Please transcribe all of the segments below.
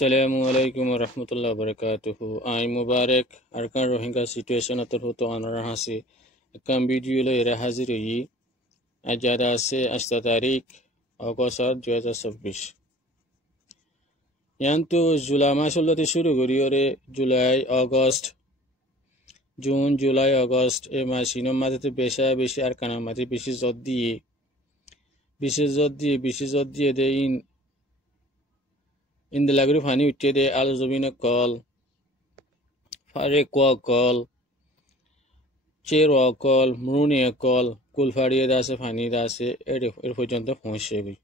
Assalamualaikum warahmatullahi wabarakatuh. I'm Mubarak. Arkan Rohingya situation atar hoto anara hasi. Ekam video lo era hazir yi. Ajada se 8 तारीख अगस्त 2026 yanto July মাসুলতে শুরু করি ওরে July August June July August এই মাসিনো মাঝে বেশি আর কানা মাঝে বেশি জদ দিয়ে দে in the lagru fani utte de al zobina call fare kwa call chero call mruni call kul fariye dase fani dase er পর্যন্ত পৌঁছেবি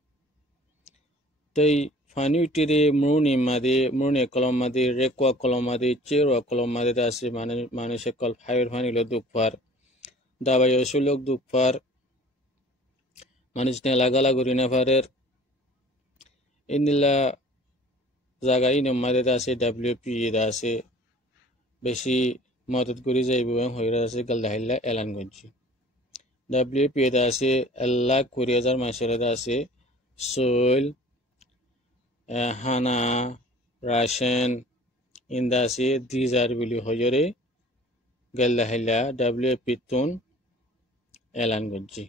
তাই fani utte de mruni call made rekwa call made chero call made dase মানুষে call fire fani lo dukfar dabayo sulok dukfar মানুষ নে লাগা গরিনা ফারের in-law জায়গা ইনমাদে আছে WP আছে বেশি মদত করি যাইব হইরা আছে গালদাহিল্লা এলান গঞ্জি ডব্লিউপি আছে আল্লাহ 20000 মাসের আছে সোল হানা রাশন ইন্দা আছে 3000 বিলি হইরে গালদাহিল্লা ডব্লিউপি তুন এলান গঞ্জি